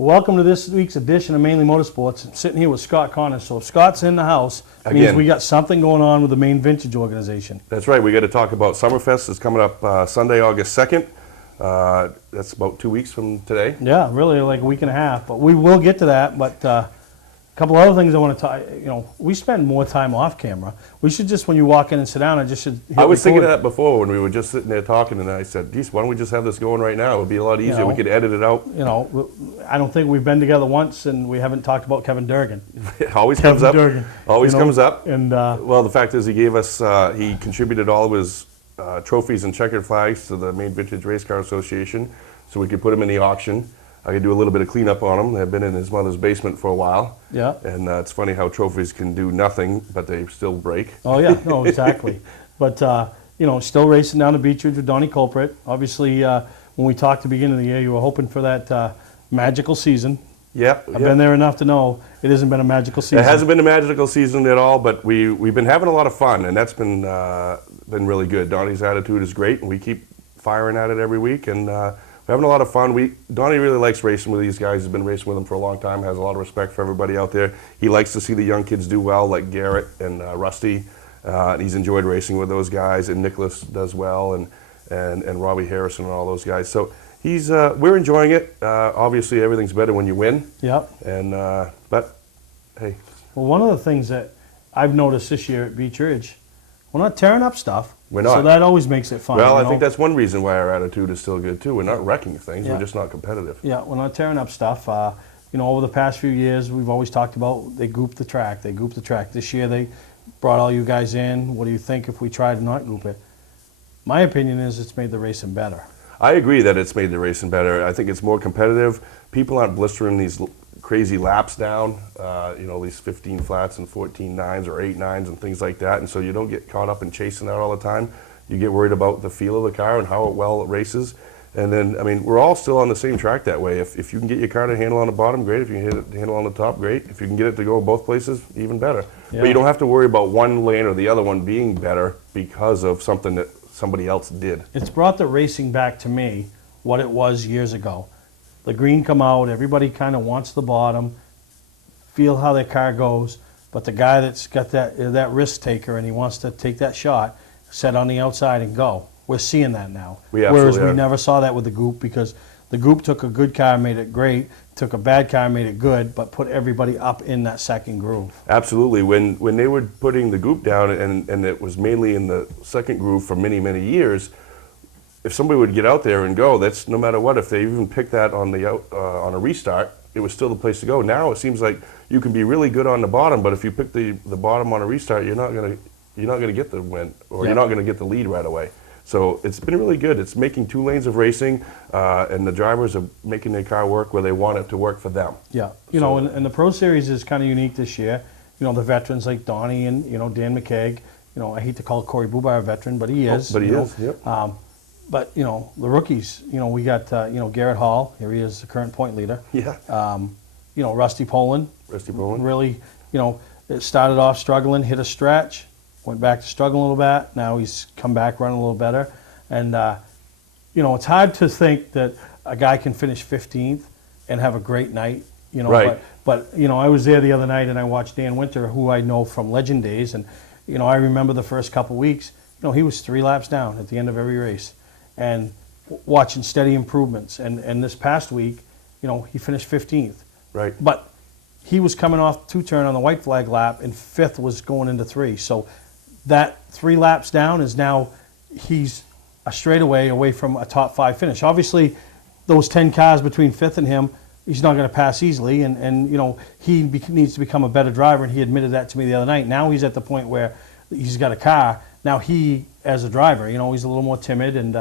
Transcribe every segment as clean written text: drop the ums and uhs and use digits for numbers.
Welcome to this week's edition of Mainly Motorsports. I'm sitting here with Scott Connors. So if Scott's in the house, it means we got something going on with the Main Vintage organization. That's right. We got to talk about Summerfest. It's coming up Sunday, August 2nd. That's about 2 weeks from today. Yeah, really like a week and a half. But we will get to that. But a couple other things I want to talk. You know, we spend more time off camera. We should just, when you walk in and sit down, I just should. I was thinking of that before when we were just sitting there talking, and I said, "Geez, why don't we just have this going right now? It would be a lot easier. We could edit it out." You know, I don't think we've been together once, and we haven't talked about Kevin Durgan. It always comes up. Always comes up. And well, the fact is, he gave us. He contributed all of his trophies and checkered flags to the Main Vintage Race Car Association, so we could put them in the auction. I could do a little bit of cleanup on them. They've been in his mother's basement for a while. Yeah. And it's funny how trophies can do nothing, but they still break. Oh, yeah. No, exactly. But, you know, still racing down to Beach Ridge with Donnie Culprit. Obviously, when we talked at the beginning of the year, you were hoping for that magical season. Yeah. I've been there enough to know it hasn't been a magical season. It hasn't been a magical season at all, but we've been having a lot of fun, and that's been really good. Donnie's attitude is great, and we keep firing at it every week, and we're having a lot of fun. Donnie really likes racing with these guys. He's been racing with them for a long time, has a lot of respect for everybody out there. He likes to see the young kids do well, like Garrett and Rusty. And he's enjoyed racing with those guys, and Nicholas does well, and Robbie Harrison and all those guys. So we're enjoying it. Obviously, everything's better when you win. Yep. And but hey. Well, one of the things that I've noticed this year at Beach Ridge, we're not tearing up stuff. We're not. So that always makes it fun. Well, I think that's one reason why our attitude is still good too. We're not wrecking things. Yeah. We're just not competitive. Yeah, we're not tearing up stuff. You know, over the past few years, we've always talked about they goop the track. They goop the track. This year, they brought all you guys in. What do you think if we tried to not goop it? My opinion is it's made the racing better. I agree that it's made the racing better. I think it's more competitive. People aren't blistering these crazy laps down, you know, these 15 flats and 14 nines or 8 nines and things like that, and so you don't get caught up in chasing that all the time. You get worried about the feel of the car and how well it races. And then, I mean, we're all still on the same track that way. If you can get your car to handle on the bottom, great. If you can hit it to handle on the top, great. If you can get it to go both places, even better. Yeah. But you don't have to worry about one lane or the other one being better because of something that somebody else did. It's brought the racing back to me what it was years ago. The green come out, everybody kind of wants the bottom, feel how their car goes, but the guy that's got that risk taker and he wants to take that shot, set on the outside and go. We're seeing that now. Whereas we never saw that with the Goop, because the Goop took a good car, made it great, took a bad car, made it good, but put everybody up in that second groove. Absolutely. When they were putting the Goop down, and it was mainly in the second groove for many, many years, if somebody would get out there and go, that's no matter what. If they even picked that on on a restart, it was still the place to go. Now it seems like you can be really good on the bottom, but if you pick the bottom on a restart, you're not gonna get the win, or you're not gonna get the lead right away. So it's been really good. It's making 2 lanes of racing, and the drivers are making their car work where they want it to work for them. Yeah, you know, and the Pro Series is kind of unique this year. You know, the veterans like Donnie and, you know, Dan McKeag. You know, I hate to call Corey Bubar a veteran, but he is. But he is, yep. But, you know, the rookies, you know, we got, you know, Garrett Hall. Here he is, the current point leader. Yeah. You know, Rusty Poland. Rusty Poland. Really, you know, it started off struggling, hit a stretch, went back to struggling a little bit. Now he's come back running a little better. And, you know, it's hard to think that a guy can finish 15th and have a great night, you know. Right. But, you know, I was there the other night and I watched Dan Winter, who I know from Legend days. And, you know, I remember the first couple weeks, you know, he was 3 laps down at the end of every race. And watching steady improvements. And this past week, you know, he finished 15th. Right. But he was coming off 2-turn on the white flag lap, and 5th was going into 3. So that 3 laps down is now, he's a straightaway away from a top 5 finish. Obviously, those 10 cars between 5th and him, he's not going to pass easily. And you know, he needs to become a better driver, and he admitted that to me the other night. Now he's at the point where he's got a car. Now he, as a driver, you know, he's a little more timid. And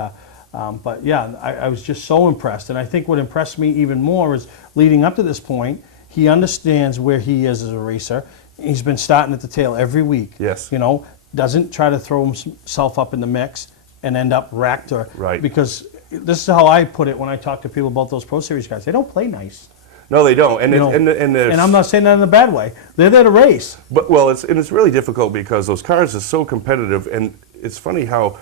but yeah, I was just so impressed. And I think what impressed me even more is leading up to this point, he understands where he is as a racer. He's been starting at the tail every week. Yes. You know, doesn't try to throw himself up in the mix and end up wrecked. Right. Because this is how I put it when I talk to people about those Pro Series guys. They don't play nice. No, they don't. And and I'm not saying that in a bad way. They're there to race. But well, it's really difficult because those cars are so competitive, and it's funny how,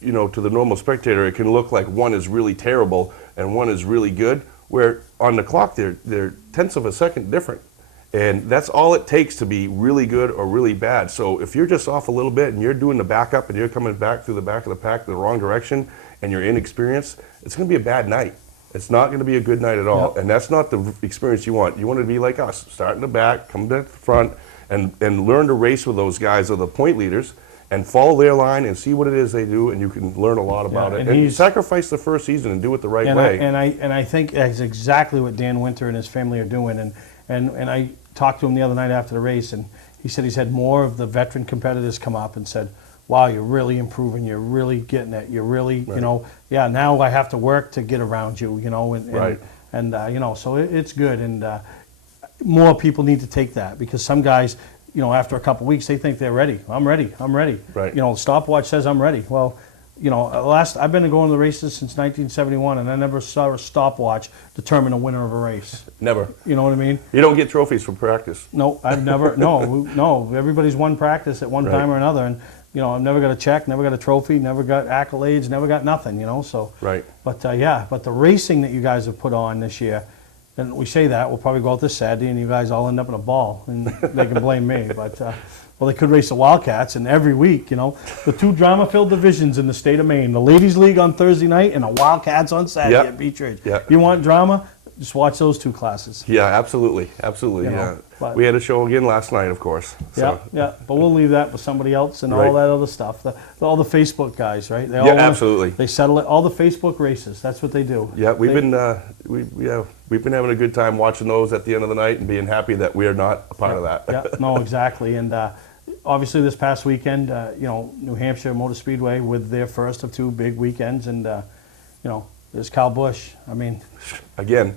you know, to the normal spectator, it can look like one is really terrible and one is really good. where on the clock they're tenths of a second different. And that's all it takes to be really good or really bad. So if you're just off a little bit and you're doing the backup and you're coming back through the back of the pack the wrong direction and you're inexperienced, it's going to be a bad night. It's not going to be a good night at all. Yep. And that's not the experience you want. You want to be like us, start in the back, come back to the front, and learn to race with those guys or the point leaders and follow their line and see what it is they do, and you can learn a lot about it. And sacrifice the first season and do it the right way. I think that's exactly what Dan Winter and his family are doing. And I talked to him the other night after the race, and he said he's had more of the veteran competitors come up and said, wow, you're really improving, you're really getting it, you're really, Right. you know, yeah, now I have to work to get around you, you know, Right. and you know, so it's good, and more people need to take that, because some guys, you know, after a couple weeks, they think they're ready. I'm ready. Right. You know, the stopwatch says I'm ready. Well, you know, I've been going to the races since 1971, and I never saw a stopwatch determine a winner of a race. Never. You know what I mean? You don't get trophies for practice. No, I've never. No. Everybody's won practice at one Right. time or another, and you know, I've never got a check, never got a trophy, never got accolades, never got nothing. You know, so. Right. But but the racing that you guys have put on this year, and we say that we'll probably go out this Saturday, and you guys all end up in a ball, and they can blame me, but. Well, they could race the Wildcats, and every week, you know, the two drama-filled divisions in the state of Maine, the Ladies League on Thursday night and the Wildcats on Saturday Yep. at Beach Ridge. Yep. You want drama? Just watch those two classes. Yeah, absolutely. Absolutely, You know, yeah. but- We had a show again last night, of course. So. Yeah. But we'll leave that with somebody else and all Right. that other stuff. All the Facebook guys, right? They all Yeah, wanna- absolutely. They settle it. All the Facebook races. That's what they do. Yeah, we've They- been we've been having a good time watching those at the end of the night and being happy that we are not a part of that. Yeah, no, exactly. And obviously this past weekend, you know, New Hampshire Motor Speedway with their first of two big weekends, and you know, there's Kyle Busch. I mean, Again,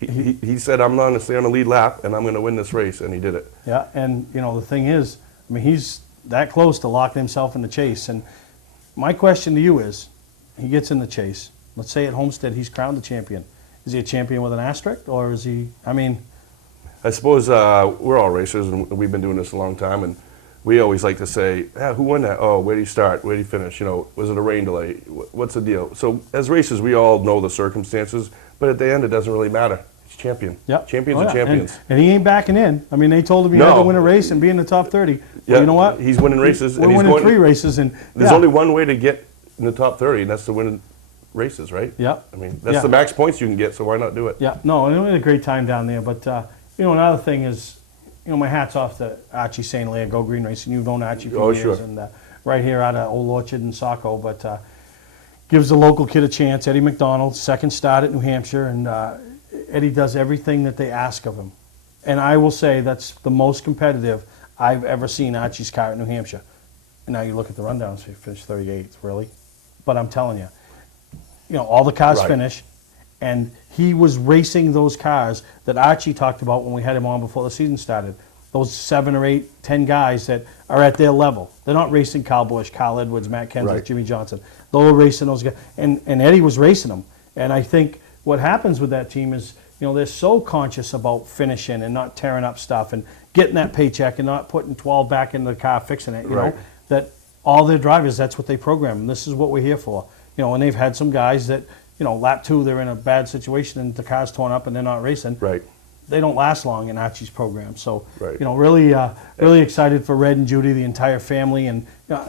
he said, I'm going to stay on the lead lap and I'm going to win this race, and he did it. yeah, and you know, the thing is, I mean, he's that close to locking himself in the chase. And my question to you is, he gets in the chase. Let's say at Homestead he's crowned the champion. Is he a champion with an asterisk, or is he? I mean, I suppose we're all racers, and we've been doing this a long time, and we always like to say, who won that? Oh, where did he start? Where did he finish? You know, was it a rain delay? What's the deal? So as racers, we all know the circumstances, but at the end, it doesn't really matter. He's champion. yeah, Champions Oh, are yeah. champions. And he ain't backing in. I mean, they told him he had to No. win a race and be in the top 30. Well, Yeah, you know what? he's winning races, We're and he's winning going- 3 races, and There's yeah. only one way to get in the top 30, and that's to win races, right? Yeah. I mean, that's Yeah. the max points you can get, so why not do it? Yeah, no, and we had a great time down there. But you know, another thing is, you know, my hat's off to Archie St. Lear, Go Green Racing. You've known Archie for Oh, years, sure. and right here out of Old Orchard and Saco. But gives the local kid a chance. Eddie McDonald, second start at New Hampshire, and Eddie does everything that they ask of him. And I will say that's the most competitive I've ever seen Archie's car at New Hampshire. And now you look at the rundowns, he finished 38th, really? But I'm telling you, you know, all the cars Right. finish, and he was racing those cars that Archie talked about when we had him on before the season started. Those 7 or 8, 10 guys that are at their level. They're not racing Kyle Busch, Kyle Edwards, Matt Kenseth, Right. Jimmy Johnson. They're racing those guys, and Eddie was racing them. And I think what happens with that team is, you know, they're so conscious about finishing and not tearing up stuff and getting that paycheck and not putting 12 back into the car fixing it, you Right. know, that all their drivers, that's what they program. And this is what we're here for. You know, and they've had some guys that, you know, lap 2, they're in a bad situation and the car's torn up and they're not racing. Right. They don't last long in Archie's program. So, Right. you know, really excited for Red and Judy, the entire family. And you know,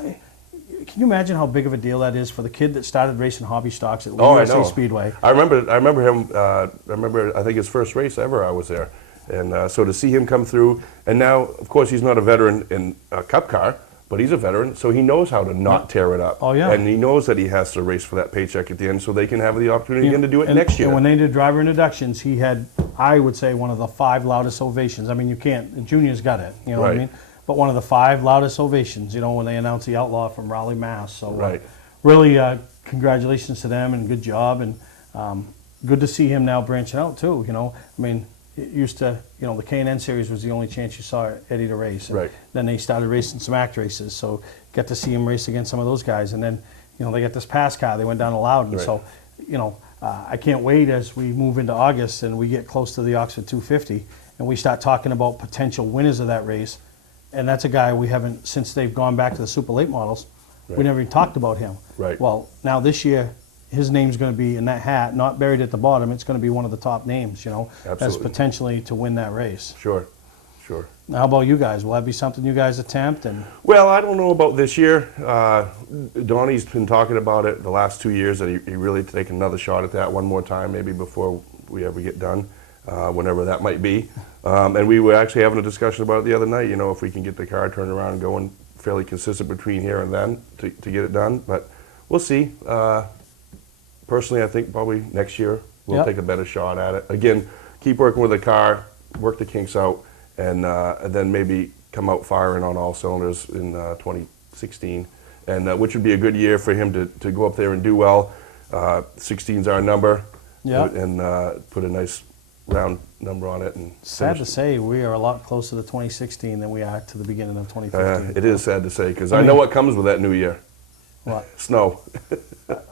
can you imagine how big of a deal that is for the kid that started racing hobby stocks at Oh, I USA know. Speedway? I remember him. I think his first race ever, I was there, and so to see him come through, and now, of course, he's not a veteran in a Cup car, but he's a veteran, so he knows how to not tear it up. Oh, yeah. And he knows that he has to race for that paycheck at the end, so they can have the opportunity again to do it next year. And when they did driver introductions, he had, I would say, one of the 5 loudest ovations. I mean, you can't, the juniors got it, you know what I Right. mean? But one of the 5 loudest ovations, you know, when they announced the outlaw from Raleigh, Mass. So Right. really congratulations to them and good job. And good to see him now branching out too, you know. I mean, it used to, you know, the K&N series was the only chance you saw Eddie to race. And Right. then they started racing some act races, so got to see him race against some of those guys. And then, you know, they got this pass car, they went down to Loudon. Right. So, you know, I can't wait as we move into August and we get close to the Oxford 250 and we start talking about potential winners of that race. And that's a guy we haven't, since they've gone back to the super late models, we Right. never even talked about him. Right. Well, now this year, his name's going to be in that hat, not buried at the bottom. It's going to be one of the top names, you know, as Absolutely. potentially to win that race. Sure, sure. Now, how about you guys? Will that be something you guys attempt? And Well, I don't know about this year. Donnie's been talking about it the last 2 years, that he really take another shot at that one more time, maybe before we ever get done, whenever that might be. And we were actually having a discussion about it the other night, you know, if we can get the car turned around and going fairly consistent between here and then to get it done. But we'll see. Personally, I think probably next year we'll Yep. take a better shot at it. Again, keep working with the car, work the kinks out, and then maybe come out firing on all cylinders in 2016, and which would be a good year for him to go up there and do well. 16's our number, Yep. and put a nice round number on it. And sad to finish. say, we are a lot closer to 2016 than we are to the beginning of 2015. It is sad to say, because I I mean- know what comes with that new year. What? Snow.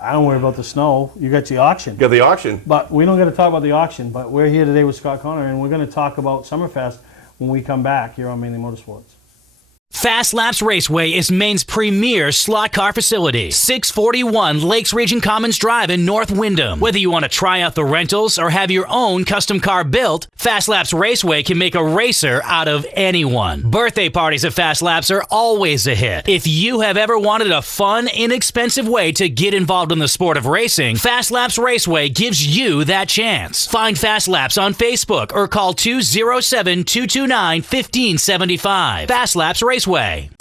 I don't worry about the snow. You got the auction. Got the auction. But we don't got to talk about the auction. But we're here today with Scott Connor, and we're going to talk about Summerfest when we come back here on Mainly Motorsports. Fast Laps Raceway is Maine's premier slot car facility. 641 Lakes Region Commons Drive in North Windham. Whether you want to try out the rentals or have your own custom car built, Fast Laps Raceway can make a racer out of anyone. Birthday parties at Fast Laps are always a hit. If you have ever wanted a fun, inexpensive way to get involved in the sport of racing, Fast Laps Raceway gives you that chance. Find Fast Laps on Facebook or call 207-229-1575. Fast Laps Raceway.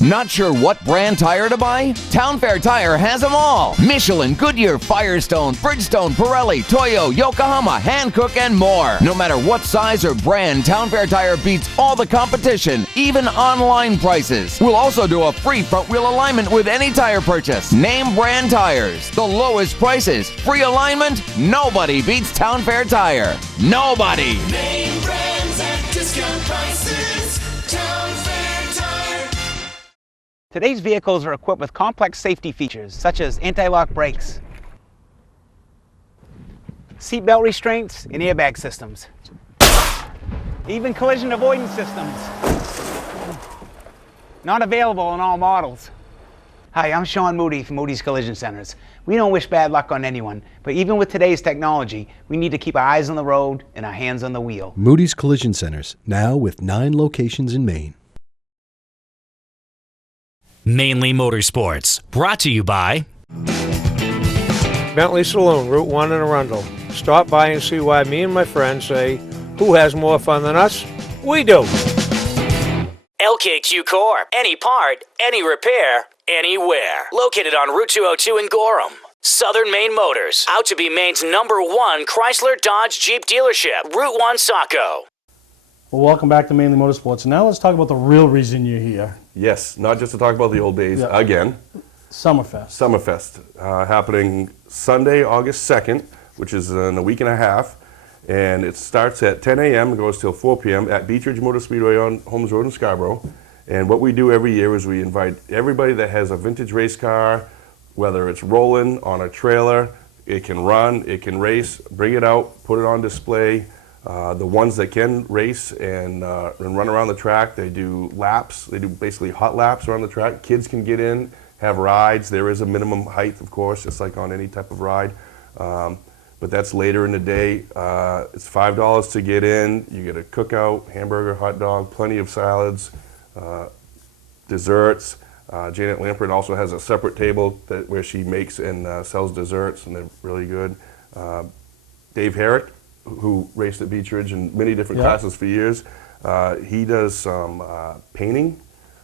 Not sure what brand tire to buy? Town Fair Tire has them all. Michelin, Goodyear, Firestone, Bridgestone, Pirelli, Toyo, Yokohama, Hankook, and more. No matter what size or brand, Town Fair Tire beats all the competition, even online prices. We'll also do a free front wheel alignment with any tire purchase. Name brand tires, the lowest prices, free alignment. Nobody beats Town Fair Tire. Nobody. Name brands at discount prices. Town Fair Tire. Today's vehicles are equipped with complex safety features such as anti-lock brakes, seatbelt restraints, and airbag systems. Even collision avoidance systems. Not available in all models. Hi, I'm Sean Moody from Moody's Collision Centers. We don't wish bad luck on anyone, but even with today's technology, we need to keep our eyes on the road and our hands on the wheel. Moody's Collision Centers, now with 9 locations in Maine. Mainly Motorsports, brought to you by Bentley Saloon, Route 1 in Arundel. Stop by and see why me and my friends say, who has more fun than us? We do. LKQ Core. Any part, any repair, anywhere. Located on Route 202 in Gorham. Southern Maine Motors. Out to be Maine's #1 Chrysler Dodge Jeep dealership. Route 1 Saco. Well, welcome back to Mainly Motorsports. And now let's talk about the real reason you're here, Yes, not just to talk about the old days Yeah. again. Summerfest. Summerfest, happening Sunday, August 2nd, which is in a week and a half. And it starts at 10 a.m. and goes till 4 p.m. at Beech Ridge Motor Speedway on Holmes Road in Scarborough. And what we do every year is we invite everybody that has a vintage race car, whether it's rolling on a trailer, it can run, it can race, bring it out, put it on display. The ones that can race and run around the track, they do laps. They do basically hot laps around the track. Kids can get in, have rides. There is a minimum height, of course, just like on any type of ride. But that's later in the day. It's $5 to get in. You get a cookout, hamburger, hot dog, plenty of salads, desserts. Janet Lampert also has a separate table where she makes and sells desserts, and they're really good. Dave Herrick, who raced at Beech Ridge in many different Yeah. classes for years, he does some painting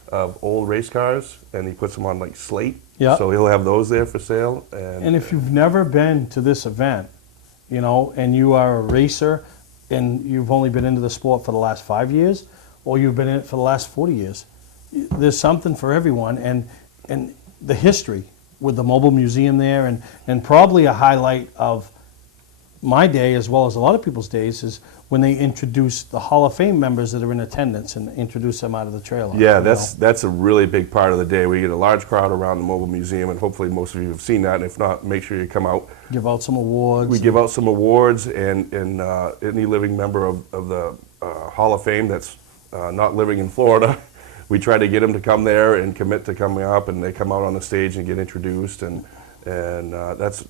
of old race cars, and he puts them on like slate. Yeah. So he'll have those there for sale. And if you've never been to this event, you know, and you are a racer and you've only been into the sport for the last 5 years, or you've been in it for the last 40 years, there's something for everyone. And the history with the mobile museum there, and probably a highlight of my day as well as a lot of people's days is when they introduce the Hall of Fame members that are in attendance and introduce them out of the trailer. Yeah, you that's a really big part of the day. We get a large crowd around the mobile museum, and hopefully most of you have seen that. And if not, make sure you come out. know. Give out some awards. We give out some awards, and any living member of the Hall of Fame that's not living in Florida, we try to get them to come there and commit to coming up, and they come out on the stage and get introduced. And And that's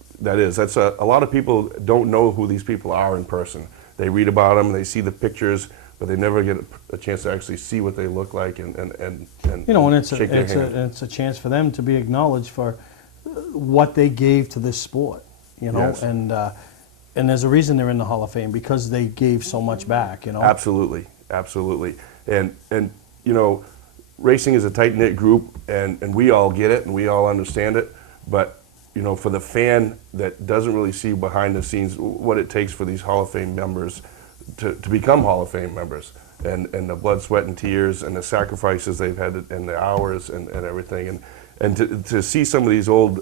a lot of people don't know who these people are in person. They read about them, they see the pictures, but they never get a chance to actually see what they look like and You know, and it's shake their hand. it's a chance for them to be acknowledged for what they gave to this sport. You know, Yes. and there's a reason they're in the Hall of Fame, because they gave so much back. You know, Absolutely, absolutely. And you know, racing is a tight-knit group, and we all get it and we all understand it. But you know, for the fan that doesn't really see behind the scenes what it takes for these Hall of Fame members to become Hall of Fame members, and the blood, sweat, and tears, and the sacrifices they've had, and the hours, and everything, and to see some of these old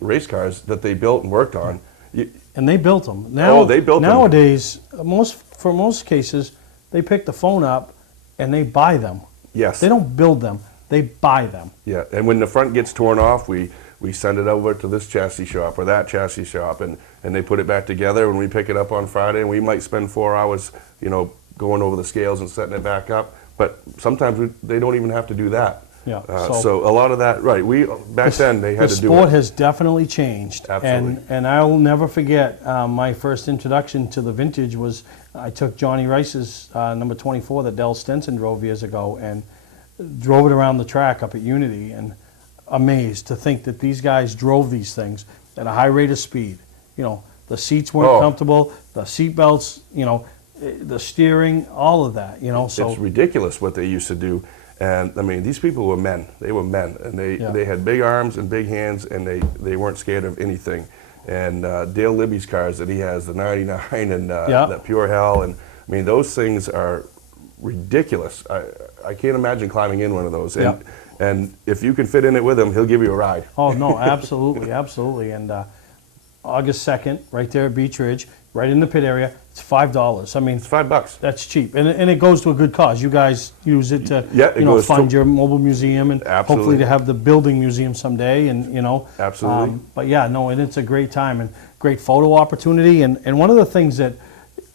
race cars that they built and worked on. and they built them. Now, they built them. nowadays, for most cases, they pick the phone up and they buy them. Yes. They don't build them; they buy them. Yeah, and when the front gets torn off, we send it over to this chassis shop or that chassis shop, and they put it back together, and we pick it up on Friday, and we might spend 4 hours, you know, going over the scales and setting it back up. But sometimes they don't even have to do that. Yeah, so a lot of that, right? Back then they had The to do sport it. has definitely changed. Absolutely. And I will never forget my first introduction to the vintage was I took Johnny Rice's number 24 that Del Stenson drove years ago and drove it around the track up at Unity, and amazed to think that these guys drove these things at a high rate of speed. You know, the seats weren't Oh. comfortable, the seat belts, you know, the steering, all of that, you know. So It's ridiculous what they used to do. And I mean, these people were men. They were men, and they had big arms and big hands, and they weren't scared of anything. And Dale Libby's cars that he has, the 99 and that Pure Hell, and I mean, those things are ridiculous. I can't imagine climbing in one of those. And if you can fit in it with him, he'll give you a ride. Oh, no, absolutely, absolutely. And August 2nd, right there at Beach Ridge, right in the pit area, it's $5. I mean, It's $5. that's cheap. And it goes to a good cause. You guys use it to, Yeah, it you know, goes fund to- your mobile museum and hopefully Absolutely. to have the building museum someday, and, you know. Absolutely. But yeah, no, and it's a great time and great photo opportunity. And one of the things that,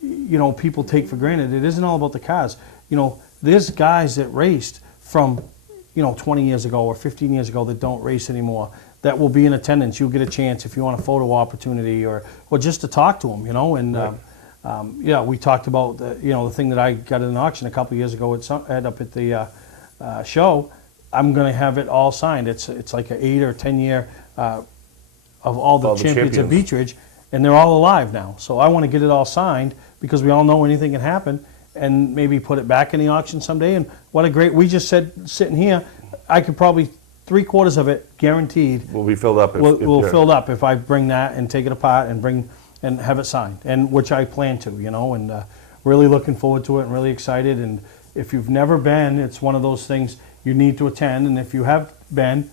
you know, people take for granted, it isn't all about the cars. You know, there's guys that raced from, you know, 20 years ago or 15 years ago that don't race anymore, that will be in attendance. You'll get a chance if you want a photo opportunity or just to talk to them, you know. And yeah, we talked about the, you know, the thing that I got at an auction a couple of years ago up at the show. I'm going to have it all signed. It's like an 8 or 10 year of all the champions of Beach Ridge, and they're all alive now. So I want to get it all signed because we all know anything can happen, and maybe put it back in the auction someday. And what a great, we just said, sitting here, I could probably 3/4 of it guaranteed We'll be filled up. will filled up if I bring that and take it apart and have it signed, and which I plan to, you know, and really looking forward to it and really excited. And if you've never been, it's one of those things you need to attend, and if you have been,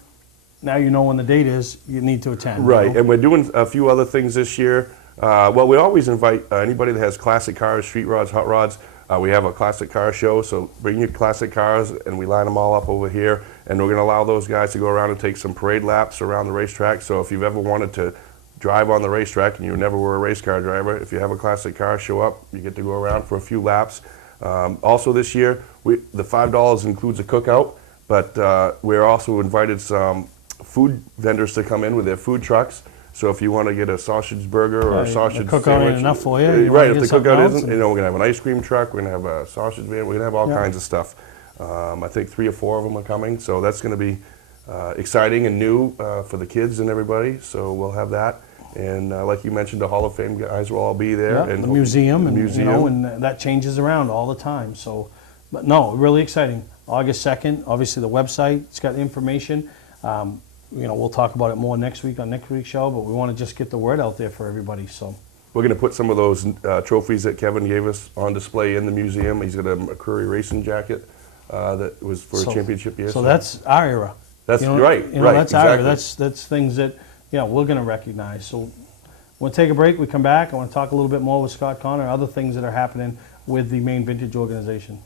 now you know when the date is, you need to attend. Right, You know? and we're doing a few other things this year. Well, we always invite anybody that has classic cars, street rods, hot rods. We have a classic car show, so bring your classic cars, and we line them all up over here. And we're going to allow those guys to go around and take some parade laps around the racetrack. So if you've ever wanted to drive on the racetrack and you never were a race car driver, if you have a classic car, show up. You get to go around for a few laps. Also this year, the $5 includes a cookout, but we're also invited some food vendors to come in with their food trucks. So if you want to get a sausage burger or a Right, sausage the cookout sandwich, ain't enough for you. You right? wanna If the get something cookout else isn't, you know, we're gonna have an ice cream truck, we're gonna have a sausage van, we're gonna have all kinds of stuff. I think 3 or 4 of them are coming, so that's gonna be exciting and new for the kids and everybody. So we'll have that, and like you mentioned, the Hall of Fame guys will all be there, Yeah, and the museum, the and museum. you know, and that changes around all the time. So, but no, really exciting. August 2nd, obviously the website, it's got information. You know, we'll talk about it more next week on next week's show, but we want to just get the word out there for everybody. So, We're going to put some of those trophies that Kevin gave us on display in the museum. He's got a McCurry racing jacket that was for a championship year. So that's our era. That's You know, right, You know, right, that's our era. exactly. That's things that, yeah, we're going to recognize. So we'll take a break. We come back. I want to talk a little bit more with Scott Connor, other things that are happening with the Maine Vintage organization.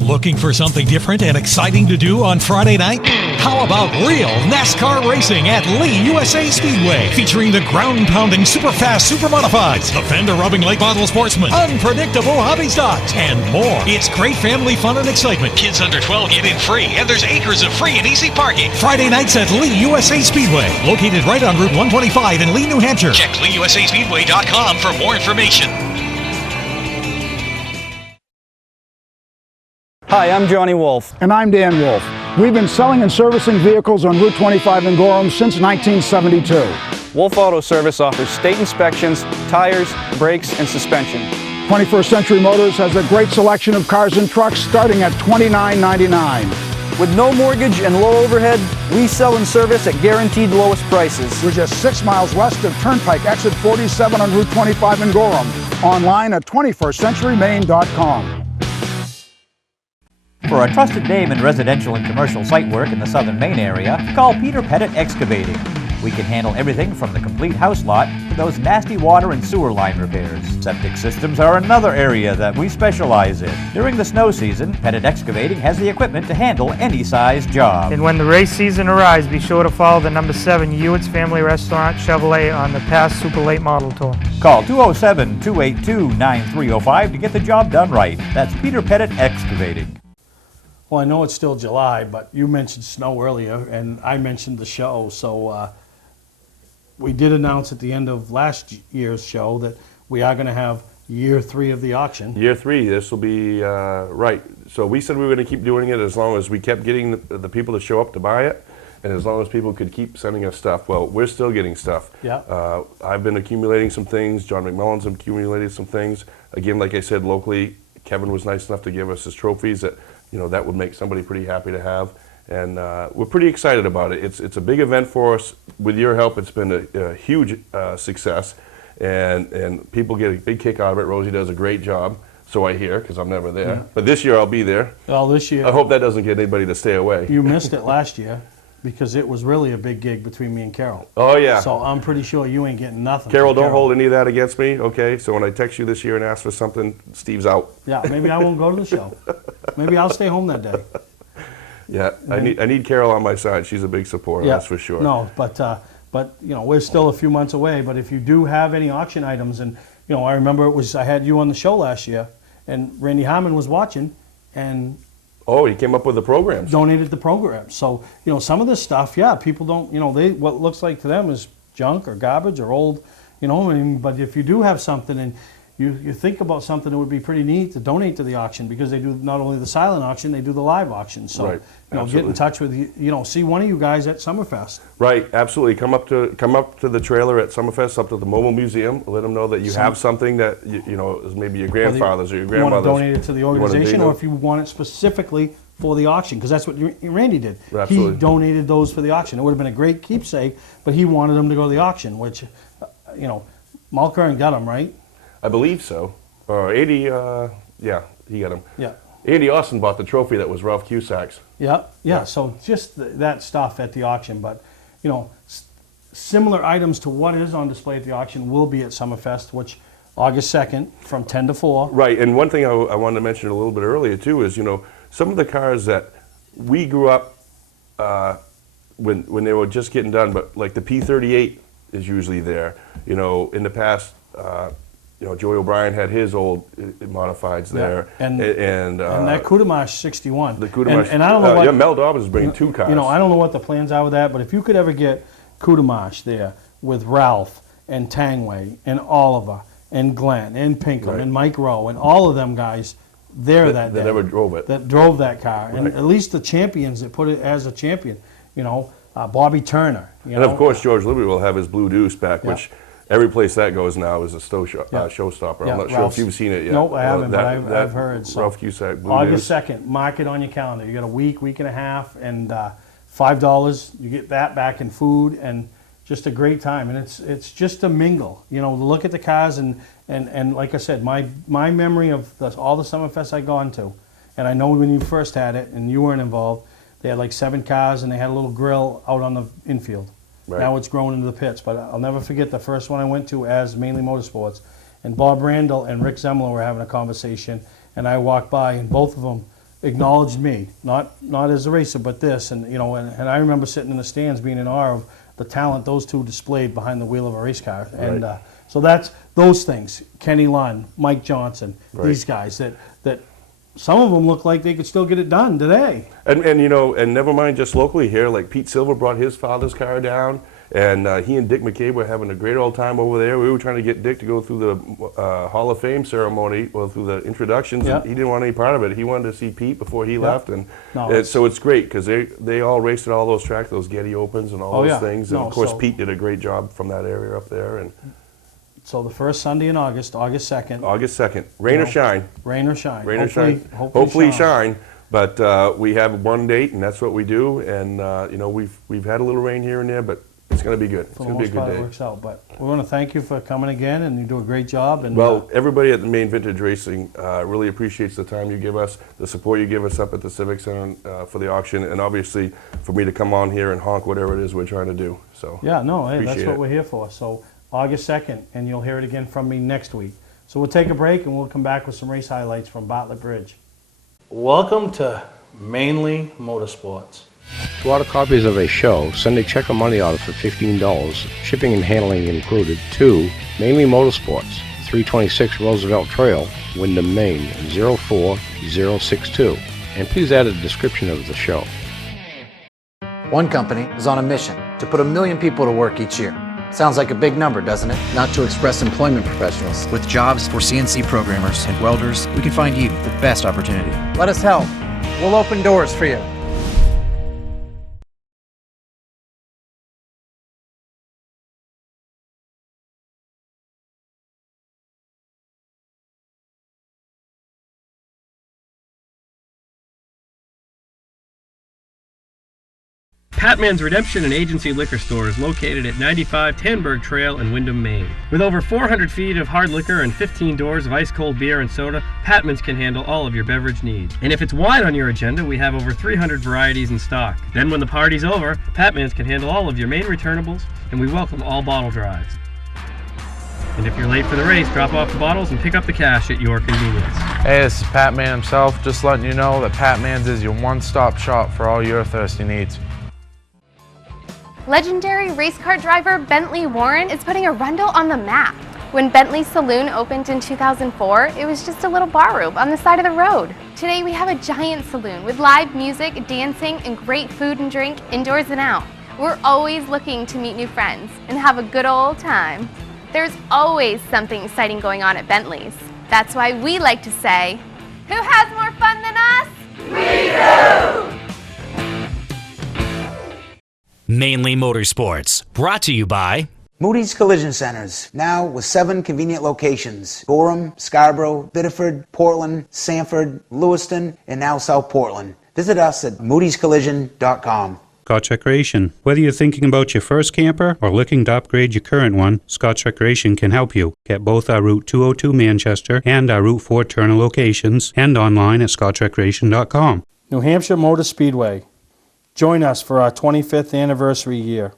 Looking for something different and exciting to do on Friday night? How about real NASCAR racing at Lee USA Speedway, featuring the ground-pounding, super-fast, super-modifieds, the fender-rubbing late model sportsman, unpredictable hobby stocks, and more. It's great family fun and excitement. Kids under 12 get in free, and there's acres of free and easy parking. Friday nights at Lee USA Speedway, located right on Route 125 in Lee, New Hampshire. Check LeeUSASpeedway.com for more information. Hi, I'm Johnny Wolf. And I'm Dan Wolf. We've been selling and servicing vehicles on Route 25 in Gorham since 1972. Wolf Auto Service offers state inspections, tires, brakes, and suspension. 21st Century Motors has a great selection of cars and trucks starting at $29.99. With no mortgage and low overhead, we sell and service at guaranteed lowest prices. We're just 6 miles west of Turnpike, exit 47 on Route 25 in Gorham. Online at 21stcenturymaine.com. For a trusted name in residential and commercial site work in the southern Maine area, call Peter Pettit Excavating. We can handle everything from the complete house lot to those nasty water and sewer line repairs. Septic systems are another area that we specialize in. During the snow season, Pettit Excavating has the equipment to handle any size job. And when the race season arrives, be sure to follow the number 7 Hewitt's Family Restaurant Chevrolet on the past Super Late Model Tour. Call 207-282-9305 to get the job done right. That's Peter Pettit Excavating. Well, I know it's still July, but you mentioned snow earlier, and I mentioned the show. So we did announce at the end of last year's show that we are going to have year 3 of the auction. Year 3, this will be right. So we said we were going to keep doing it as long as we kept getting the people to show up to buy it, and as long as people could keep sending us stuff. Well, we're still getting stuff. Yeah. I've been accumulating some things. John McMullen's accumulated some things. Again, like I said, locally, Kevin was nice enough to give us his trophies that, you know, that would make somebody pretty happy to have. And we're pretty excited about it. It's a big event for us. With your help, it's been a huge success, and people get a big kick out of it. Rosie does a great job, so I hear, because I'm never there. Yeah. But this year I'll be there. Well, this year... I hope that doesn't get anybody to stay away. You missed it last year because it was really a big gig between me and Carol. Oh, yeah. So I'm pretty sure you ain't getting nothing. Carol, don't hold any of that against me, okay? So when I text you this year and ask for something, Steve's out. Yeah, maybe I won't go to the show. Maybe I'll stay home that day. Yeah, I need Carol on my side. She's a big supporter, that's for sure. No, but you know, we're still a few months away. But if you do have any auction items, and you know, I remember I had you on the show last year, and Randy Harmon was watching, and oh, he came up with the programs. Donated the programs. So you know, some of this stuff, yeah, people don't, you know, what looks like to them is junk or garbage or old, you know. I mean, but if you do have something and you think about something that would be pretty neat to donate to the auction, because they do not only the silent auction, they do the live auction. So, right. You know, get in touch with you know, see one of you guys at Summerfest. Right, absolutely. Come up to the trailer at Summerfest, up to the Mobile Museum. Let them know that you have something that you know is maybe your grandfather's or your grandmother's. You want to donate it to the organization, or if you want it specifically for the auction, because that's what Randy did. Absolutely. He donated those for the auction. It would have been a great keepsake, but he wanted them to go to the auction, which, you know, Mulcairn got them, right? I believe so. Andy, yeah, he got them. Yeah. Andy Austin bought the trophy that was Ralph Cusack's. Yeah. So just that stuff at the auction, but you know, similar items to what is on display at the auction will be at Summerfest, which August 2nd from 10 to 4. Right, and one thing I wanted to mention a little bit earlier too is, you know, some of the cars that we grew up when they were just getting done, but like the P38 is usually there. You know, in the past. You know, Joey O'Brien had his old modifieds there, and that Kudamash 61. The Kudamash, and I don't know what. Yeah, Mel Dobbins is bringing 2 cars. You know, I don't know what the plans are with that, but if you could ever get Kudamash there with Ralph and Tangway and Oliver and Glenn and Pinkham and Mike Rowe and all of them guys there that day. That never drove it. That drove that car, and at least the champions that put it as a champion. You know, Bobby Turner. You know? Of course, George Liberty will have his Blue Deuce back, which. Every place that goes now is a showstopper. I'm not sure if you've seen it yet. Nope, I haven't, but I've heard. So Ralph Cusack, Blue August Deuce. 2nd, mark it on your calendar. You got a week and a half, and $5. You get that back in food, and just a great time. And it's just a mingle. You know, look at the cars, and like I said, my memory of all the Summerfests I've gone to, and I know when you first had it, and you weren't involved, they had like 7 cars, and they had a little grill out on the infield. Right. Now it's grown into the pits, but I'll never forget the first one I went to as Mainely Motorsports, and Bob Randall and Rick Zemler were having a conversation, and I walked by, and both of them, acknowledged me, not as a racer, but this, and you know, and I remember sitting in the stands being in awe of the talent those two displayed behind the wheel of a race car, and Right. so that's those things. Kenny Lund, Mike Johnson, Right. these guys that some of them look like they could still get it done today. And you know, and never mind just locally here, like Pete Silver brought his father's car down, and he and Dick McCabe were having a great old time over there. We were trying to get Dick to go through the Hall of Fame ceremony, well, through the introductions, Yeah. and he didn't want any part of it. He wanted to see Pete before he left, and No, so it's great, because they all raced at all those tracks, those Getty Opens and all Oh, those yeah. things, and No, of course so- Pete did a great job from that area up there, and So the first Sunday in August, August 2nd, August 2nd, rain or know, shine. rain or shine. Rain or Hopefully- shine. Hopefully shine. But we have one date, and that's what we do. And you know, we've had a little rain here and there, but it's going to be good. It's For the going to be a most good part, it day. works out. But we want to thank you for coming again, and you do a great job. And Well, everybody at the Maine Vintage Racing really appreciates the time you give us, the support you give us up at the Civic Center for the auction, and obviously for me to come on here and honk whatever it is we're trying to do. So yeah, no, hey, that's appreciate what it. we're here for. So August 2nd, and you'll hear it again from me next week. So we'll take a break, and we'll come back with some race highlights from Bartlett Bridge. Welcome to Mainely Motorsports. To order copies of a show, send a check or money order for $15, shipping and handling included, to Mainly Motorsports, 326 Roosevelt Trail, Windham, Maine, 04062. And please add a description of the show. One company is on a mission to put 1 million people to work each year. Sounds like a big number, doesn't it? Not to express employment professionals. With jobs for CNC programmers and welders, we can find you the best opportunity. Let us help. We'll open doors for you. Patman's Redemption and Agency Liquor Store is located at 95 Tanberg Trail in Windham, Maine. With over 400 feet of hard liquor and 15 doors of ice-cold beer and soda, Patman's can handle all of your beverage needs. And if it's wine on your agenda, we have over 300 varieties in stock. Then when the party's over, Patman's can handle all of your Maine returnables, and we welcome all bottle drives. And if you're late for the race, drop off the bottles and pick up the cash at your convenience. Hey, this is Pat Man himself, just letting you know that Pat Man's is your one-stop shop for all your thirsty needs. Legendary race car driver Bentley Warren is putting Arundel on the map. When Bentley's Saloon opened in 2004, it was just a little bar room on the side of the road. Today we have a giant saloon with live music, dancing, and great food and drink indoors and out. We're always looking to meet new friends and have a good old time. There's always something exciting going on at Bentley's. That's why we like to say, who has more fun than us? We do! Mainly Motorsports, brought to you by Moody's Collision Centers, now with 7 convenient locations: Gorham, Scarborough, Biddeford, Portland, Sanford, Lewiston, and now South Portland. Visit us at moodyscollision.com. Scotch Recreation. Whether you're thinking about your first camper or looking to upgrade your current one, Scotch Recreation can help you. Get both our Route 202 Manchester and our Route 4 Turner locations, and online at scotchrecreation.com. New Hampshire Motor Speedway. Join us for our 25th anniversary year.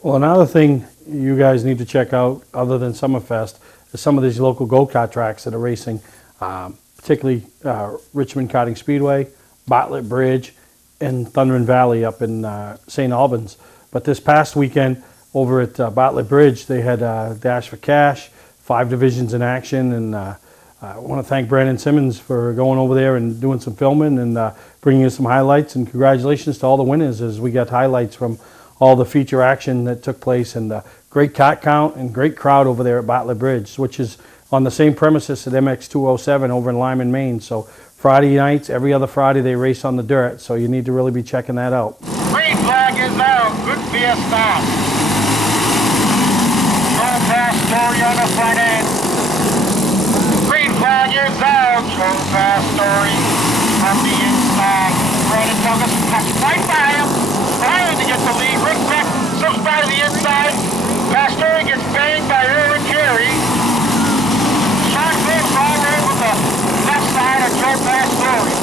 Well, another thing you guys need to check out, other than Summerfest, is some of these local go-kart tracks that are racing, particularly Richmond Karting Speedway, Bartlett Bridge, and Thundering Valley up in St. Albans. But this past weekend over at Bartlett Bridge, they had Dash for Cash, 5 divisions in action, and I want to thank Brandon Simmons for going over there and doing some filming and bringing us some highlights, and congratulations to all the winners as we got highlights from all the feature action that took place, and great cat count and great crowd over there at Bartlett Bridge, which is on the same premises at MX207 over in Lyman, Maine. So Friday nights, every other Friday, they race on the dirt, so you need to really be checking that out. Green flag is out. Good for your start. No fast story on the front end. Green flag is out. Show fast story from the inside. Brandon Douglas cuts right by him. Trying to get the lead. Rick Beck slips by the inside. Fast story gets banged by Erwin Carey. Shot goes forward with the left side of Joe Fast story.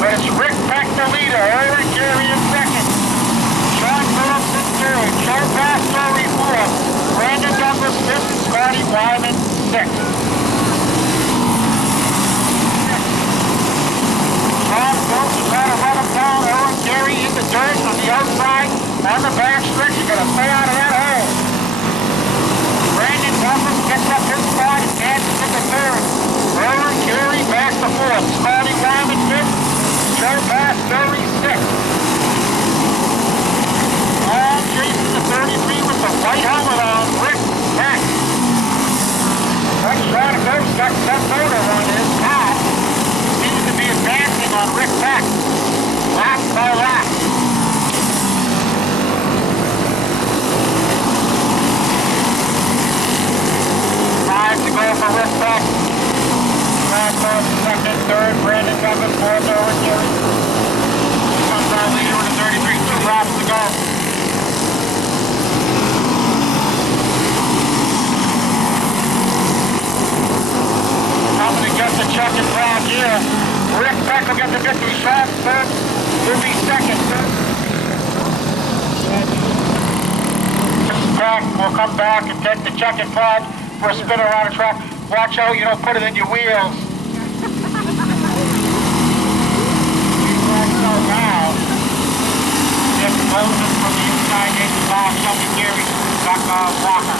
But it's Rick Beck the leader. Erwin Carey in second. Sean Phillips in third. Joe Fast story fourth. Brandon Douglas fifth. Scotty Wyman sixth. On the back stretch, you gotta stay out of that hole. Brandon Duffin picks up his spot and dances into third. Roland Carey back to fourth. Scotty Wyman fifth. Joe Bass, 36th. Long chasing the 33 with the white helmet on. Rick Peck. Next shot of those got sent over on his path. Seems to be advancing on Rick Peck. Lap by lap. 5 to go for Rick Peck. Randolph second, third, Brandon Duffin, fourth, Owen Gary. Comes our leader with a 33, 2 laps to go. Coming to get the checkered flag here. Rick Peck will get the victory shot. Third will be second. Peck will come back and take the checkered flag for a spin around the track. Watch out you don't put it in your wheels. Now, Nick Wilson from the inside 8 box, Shelby Gary, Walker.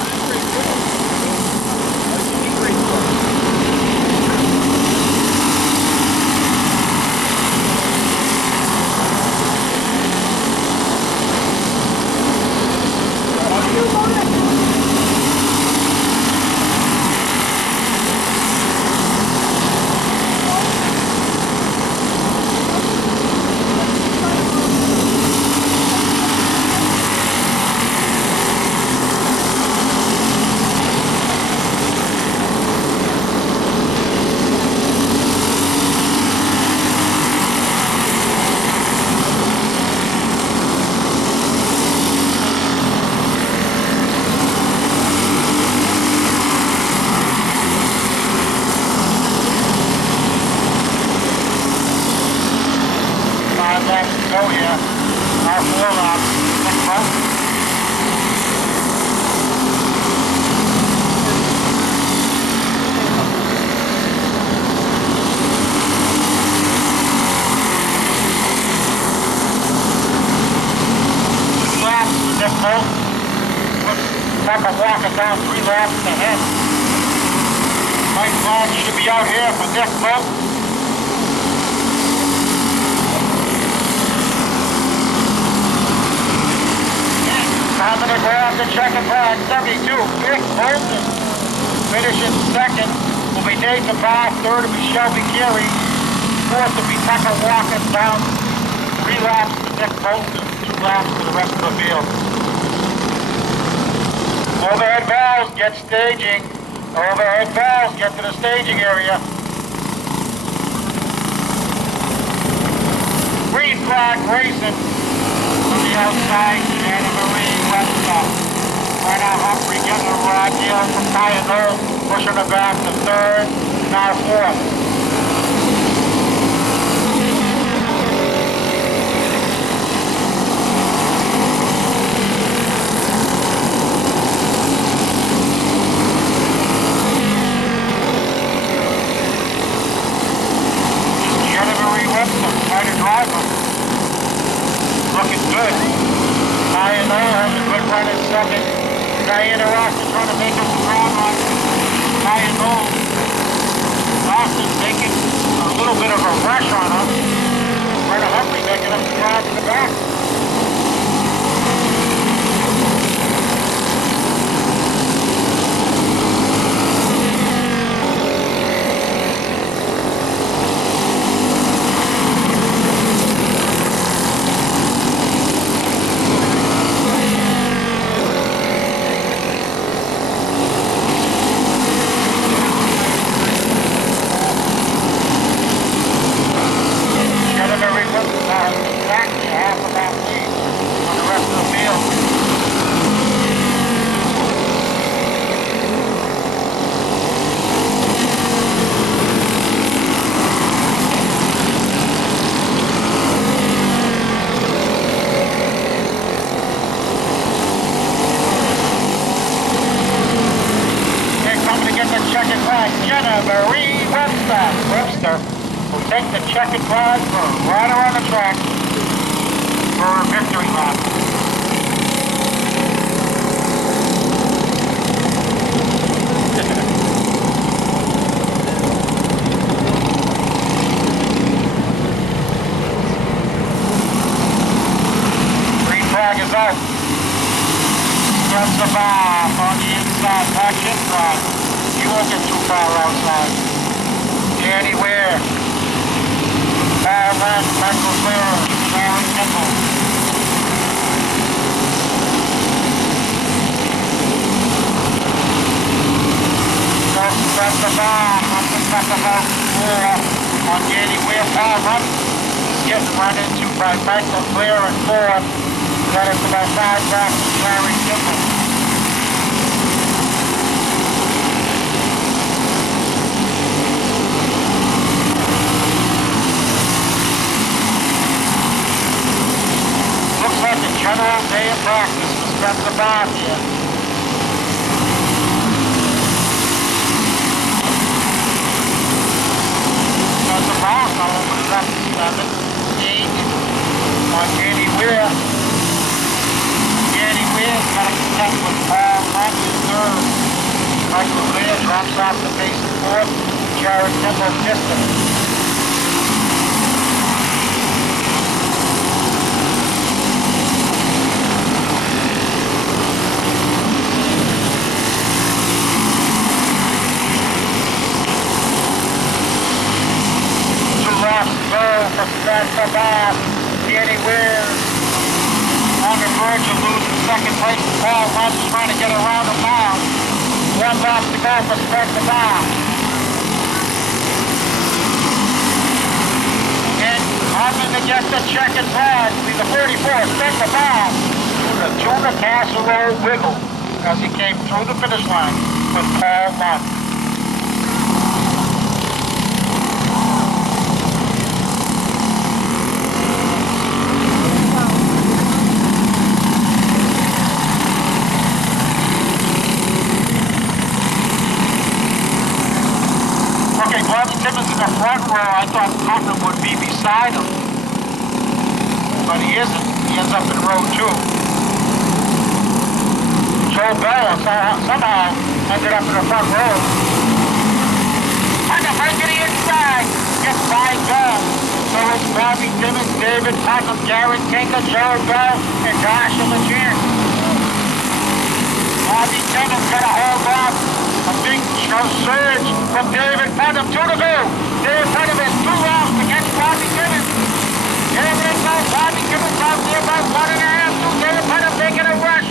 Go here. Our 4 lap. Next one. Laps, Nick Bolt. Pepper Walker down 3 laps ahead. Mike Vaughn should be out here for Nick Bolt. Coming to grab the checkered flag, 72, Vic Bolton. Finishing second will be Nathan Bass, third will be Shelby Carey, fourth will be Tucker Walker, down 3 laps to Nick Bolton, 2 laps to the rest of the field. Overhead valves, get staging. Overhead valves, get to the staging area. Green flag racing. On the outside, Shannon Marie, Webster. Brenna Humphrey getting a rod deal from Ty Knoll, pushing her back to third, now fourth. Shannon Marie Webster, trying to drive her. Looking good. Ty Knoll has a good run in second. Diana Austin trying to make up the ground on Ty Knoll. Austin taking a little bit of a rush on him. Brenna Humphrey making up the ground in the back. Exactly half of that lead on the rest of the field. They're coming to get the checkered flag. Jenna Marie Webster will take the checkered flag for right around the track for a victory lap. Danny Ware. Paul Hunt, Michael Clear, Gary Kimball. From the bar, from the top of our floor on Danny Ware, Paul Hunt is getting run into by Michael Clear and fourth. Got us about 5 laps to Gary Kimball. Looks like a general day of practice was from the bar here. The ball opens up to 7, 8 on Danny Ware. Danny Ware's got to contest with Paul Hunt in third. Michael Clear drops off the pace in fourth. Jared Kimball distant. Danny Ware on the verge of losing second place. Paul Hunt is trying to get around him now. 1 lap to go for start the bar. And Hartman to get the checkered flag. Be the 34, start the bar. The tuna casserole wiggle as he came through the finish line with Paul Hunt. Timmons in the front row, I thought Putnam would be beside him, but he isn't. He ends up in row 2. Joe Bell somehow ended up in the front row. On the break to the inside, gets by Bell. So it's Bobby Timmons, David Putnam, Garrett Tinker, Joe Bell, and Joshua Legere. Bobby Timmons got a hold off. A big surge from David Putnam, 2 to go. David Putnam has 2 rounds to catch Bobby Timmons. Here they go, Bobby Timmons out there about 1.5, 2. David Putnam making a rush.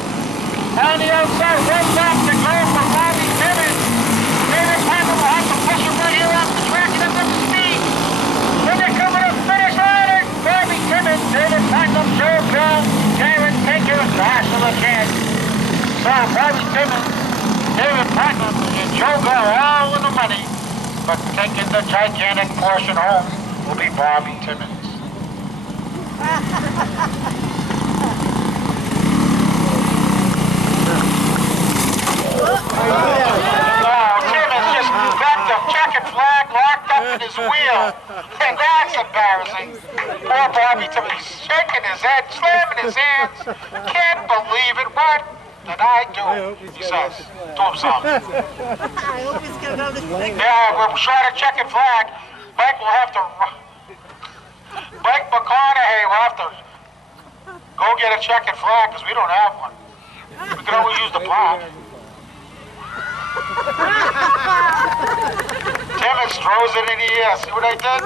On the outside, 1 lap to go for Bobby Timmons. David Putnam will have to push him right here off the track and up to speed. Then they're coming to finish line. Bobby Timmons, David Putnam, Joe Bell, Darren Tinker, and Joshua Legere. So Bobby Timmons, David Putnam, and Joe Bell all in the money, but taking the gigantic portion home will be Bobby Timmons. Timmons just got the checkered flag locked up in his wheel, and that's embarrassing. Poor Bobby Timmons shaking his head, slamming his hands. Can't believe it. What did I do? He says to himself. I hope he's going to go this thing. Yeah, we're short a checkered flag. Mike will have to... Mike McConaughey will have to go get a checkered flag because we don't have one. We can always use the plaque. Timmons throws it in the air. See what I did?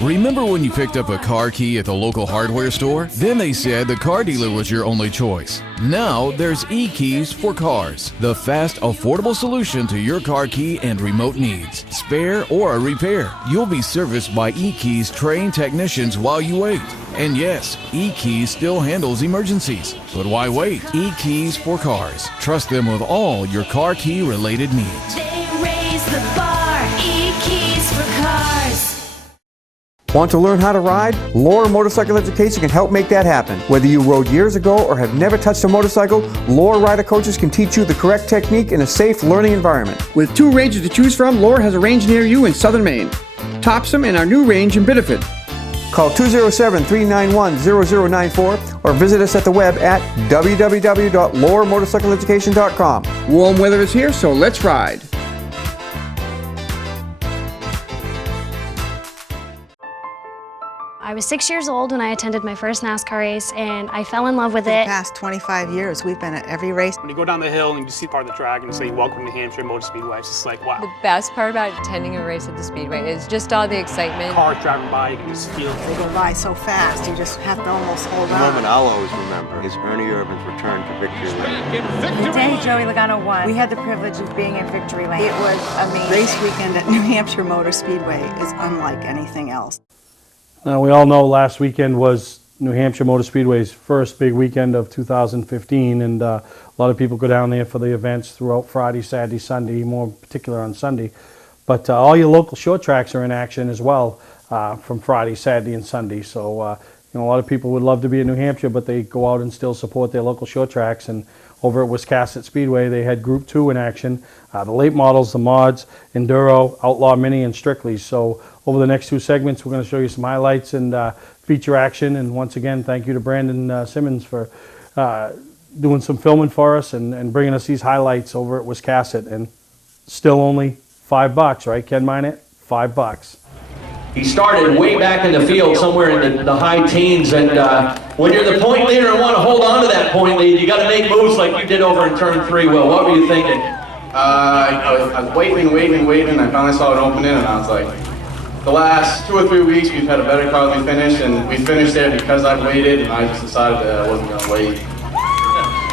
Remember when you picked up a car key at the local hardware store? Then they said the car dealer was your only choice. Now there's eKeys for Cars, the fast, affordable solution to your car key and remote needs. Spare or a repair, you'll be serviced by eKeys trained technicians while you wait. And yes, eKeys still handles emergencies. But why wait? eKeys for Cars. Trust them with all your car key related needs. They raise the bar. eKeys for Cars. Want to learn how to ride? Lore Motorcycle Education can help make that happen. Whether you rode years ago or have never touched a motorcycle, Lore Rider Coaches can teach you the correct technique in a safe learning environment. With 2 ranges to choose from, Lore has a range near you in southern Maine, Topsom, and our new range in Biddeford. Call 207-391-0094 or visit us at the web at www.loremotorcycleeducation.com. Warm weather is here, so let's ride. I was 6 years old when I attended my first NASCAR race, and I fell in love with For the it. past 25 years, we've been at every race. When you go down the hill and you see part of the track and say, welcome to New Hampshire Motor Speedway, it's just like, wow. The best part about attending a race at the Speedway is just all the excitement. Cars driving by, you can just feel it. They go by so fast, you just have to almost hold The on. moment I'll always remember is Ernie Irvin's return to victory lane. The day Joey Logano won, we had the privilege of being in victory lane. It was amazing. Race weekend at New Hampshire Motor Speedway is unlike anything else. Now, we all know last weekend was New Hampshire Motor Speedway's first big weekend of 2015, and a lot of people go down there for the events throughout Friday, Saturday, Sunday, more particular on Sunday. But all your local short tracks are in action as well from Friday, Saturday, and Sunday. So, a lot of people would love to be in New Hampshire, but they go out and still support their local short tracks. And over at Wiscasset Speedway, they had Group 2 in action, the late models, the mods, Enduro, Outlaw Mini, and Strictly. So over the next 2 segments, we're going to show you some highlights and feature action. And once again, thank you to Brandon Simmons for doing some filming for us and bringing us these highlights over at Wiscasset. And still only $5, right, Ken Minot? $5. He started way back in the field, somewhere in the high teens, and when you're the point leader and want to hold on to that point lead, you got to make moves like you did over in turn 3, Will. What were you thinking? I was waiting, and I finally saw it opening, and I was like, the last 2 or 3 weeks we've had a better car than we finished, and we finished there because I waited, and I just decided that I wasn't going to wait.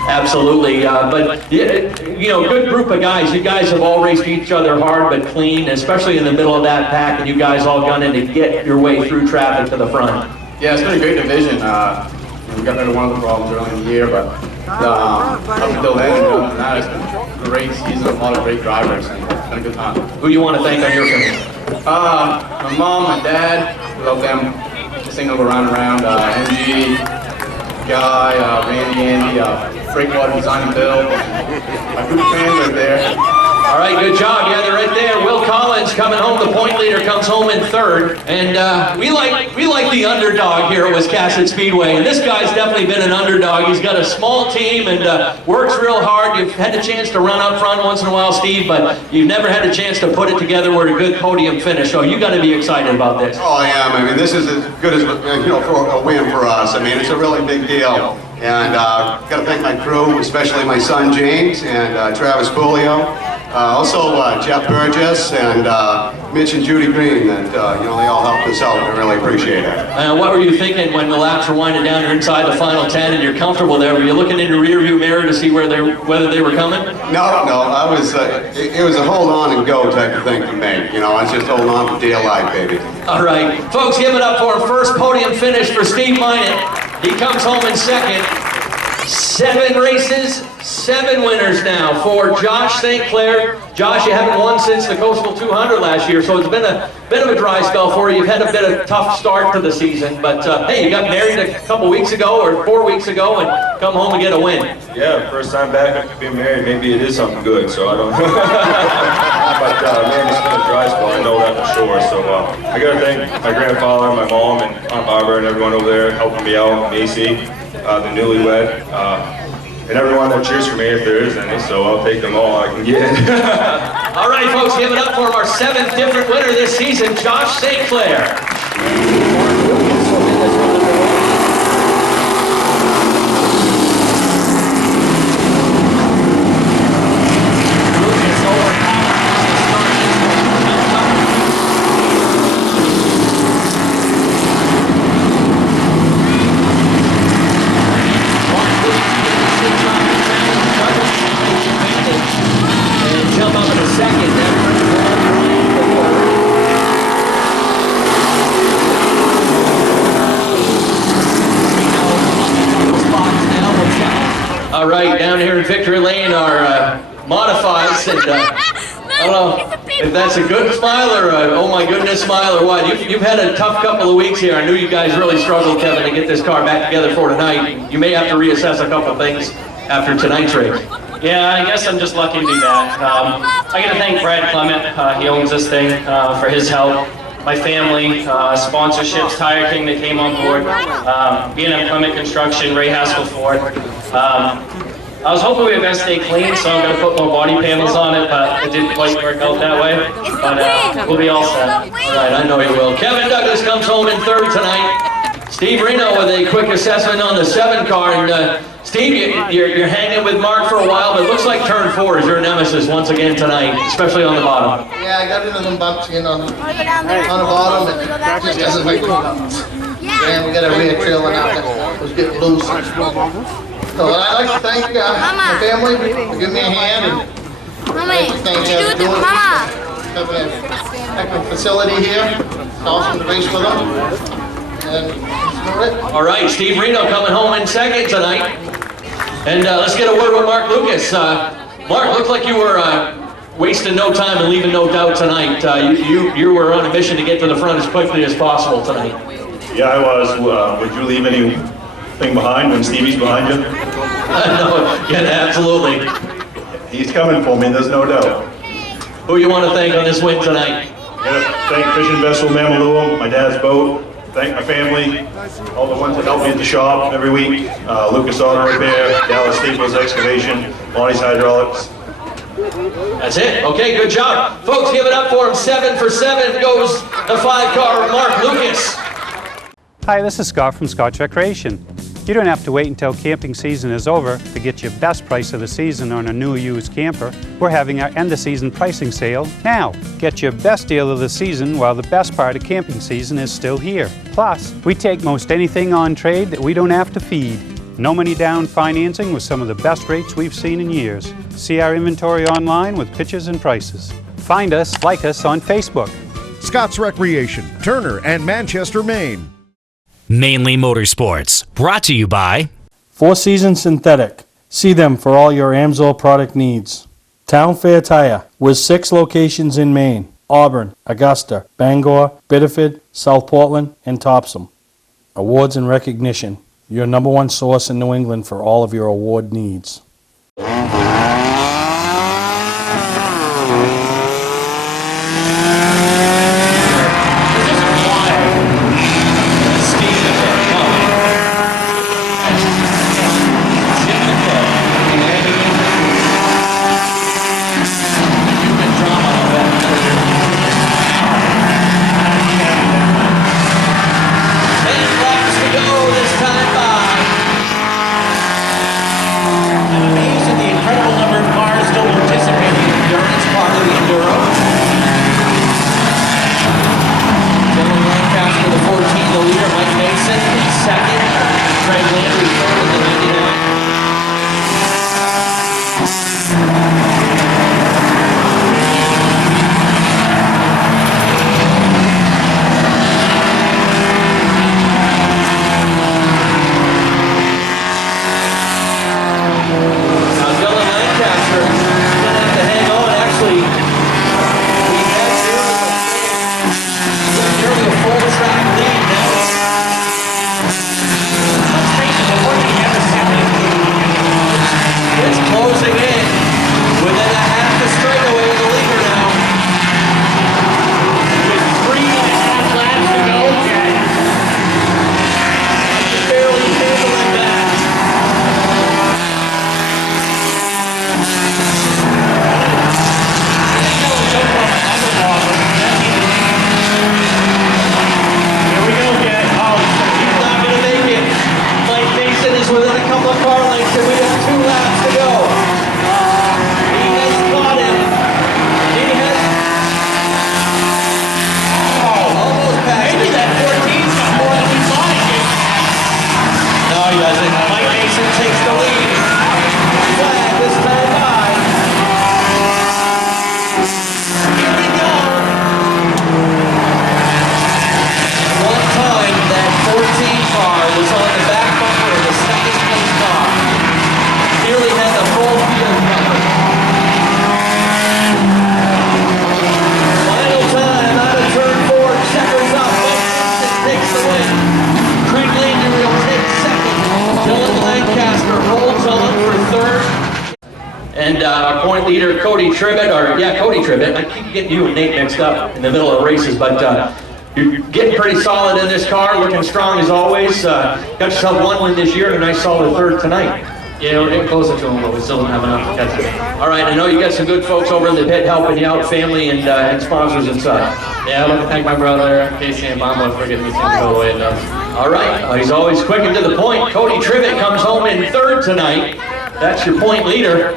Absolutely, but good group of guys. You guys have all raced each other hard but clean, especially in the middle of that pack, and you guys all gun in to get your way through traffic to the front. Yeah, it's been a great division. We got rid of one of the problems early in the year, but up until then, other than that, it's been a great season, a lot of great drivers, and it's been a good time. Who do you want to thank on your committee? My mom, my dad, without them, this thing will go round and round. MG, Guy, Randy, Andy, Breakwater Design and Build, my group of fans right there. All right, good job. Yeah, they're right there. Will Collins coming home. The point leader comes home in 3rd. And we like the underdog here at Wiscasset Speedway. And this guy's definitely been an underdog. He's got a small team and works real hard. You've had the chance to run up front once in a while, Steve, but you've never had a chance to put it together with a good podium finish. So you got to be excited about this. Oh, I am. I mean, this is as good as for a win for us. I mean, it's a really big deal. And got to thank my crew, especially my son James and Travis Coolio. Also Jeff Burgess and Mitch and Judy Green, and they all helped us out. I really appreciate it. What were you thinking when the laps were winding down? You're inside the final 10 and you're comfortable there. Were you looking in the rearview mirror to see whether they were coming? No, I was. It was a hold on and go type of thing for me. I was just holding on for dear life, baby. All right, folks, give it up for a first podium finish for Steve Minot. He comes home in 2nd. 7 races, 7 winners now for Josh St. Clair. Josh, you haven't won since the Coastal 200 last year, so it's been a bit of a dry spell for you. You've had a bit of a tough start to the season, but hey, you got married a couple weeks ago or 4 weeks ago and come home and get a win. Yeah, first time back after being married. Maybe it is something good, so I don't know. But man, it's been a dry spell. I know that for sure. So I got to thank my grandfather, my mom, and Aunt Barbara, and everyone over there helping me out, Macy, the newlywed, and everyone that cheers for me if there is any, so I'll take them all I can get. All right, folks, give it up for our 7th different winner this season, Josh St. Clair. All right, down here in Victory Lane are modifieds, and I don't know if that's a good smile or a oh my goodness smile or what. You've had a tough couple of weeks here. I knew you guys really struggled, Kevin, to get this car back together for tonight. You may have to reassess a couple of things after tonight's race. Yeah, I guess I'm just lucky to be back. I got to thank Brad Clement. He owns this thing for his help. My family, sponsorships, Tire King that came on board, B&M Clement Construction, Ray Haskell Ford. I was hoping we were going to stay clean, so I'm going to put more body panels on it, but it didn't quite work out that way. But we'll be all set. All right, I know you will. Kevin Douglas comes home in 3rd tonight. Steve Reno with a quick assessment on the 7 car. And Steve, you're hanging with Mark for a while, but it looks like turn 4 is your nemesis once again tonight, especially on the bottom. Yeah, I got into them bumps, you know, on the bottom, and it just doesn't make it. And we got a rear trailer now that was getting loose. So I'd like to thank my family for giving me a hand, and I'd like to thank having a heck of a facility here. It's awesome to race with them. And that's it. All right, Steve Reno coming home in second tonight. And let's get a word with Mark Lucas. Mark, looked like you were wasting no time and leaving no doubt tonight. You were on a mission to get to the front as quickly as possible tonight. Yeah, I was. Would you leave anything behind when Stevie's behind you? No, yeah, absolutely. He's coming for me, there's no doubt. Who you want to thank on this win tonight? Yeah, thank Fishing Vessel Mamalua, my dad's boat. Thank my family, all the ones that help me at the shop every week. Lucas Auto Repair, Dallas Staples Excavation, Lonnie's Hydraulics. That's it. Okay, good job. Folks, give it up for him. 7 for 7 goes the 5 car, Mark Lucas. Hi, this is Scott from Scott's Recreation. You don't have to wait until camping season is over to get your best price of the season on a new or used camper. We're having our end of season pricing sale now. Get your best deal of the season while the best part of camping season is still here. Plus, we take most anything on trade that we don't have to feed. No money down financing with some of the best rates we've seen in years. See our inventory online with pictures and prices. Find us, like us on Facebook. Scott's Recreation, Turner and Manchester, Maine. Mainly Motorsports, brought to you by Four Seasons Synthetic. See them for all your Amsoil product needs. Town Fair Tire, with 6 locations in Maine: Auburn, Augusta, Bangor, Biddeford, South Portland, and Topsom. Awards and recognition, your #1 source in New England for all of your award needs. Leader Cody Tribbett, Cody Tribbett. I keep getting you and Nate mixed up in the middle of races, but you're getting pretty solid in this car, looking strong as always. Got yourself 1 win this year and a nice solid 3rd tonight. Yeah, we're getting closer to him, but we still don't have enough to catch it. All right, I know you got some good folks over in the pit helping you out, family and sponsors and such. Yeah I'd like to thank my brother, Casey and Mama, for getting this thing to go the way it does. All right, he's always quick and to the point. Cody Trivet comes home in third tonight. That's your point leader.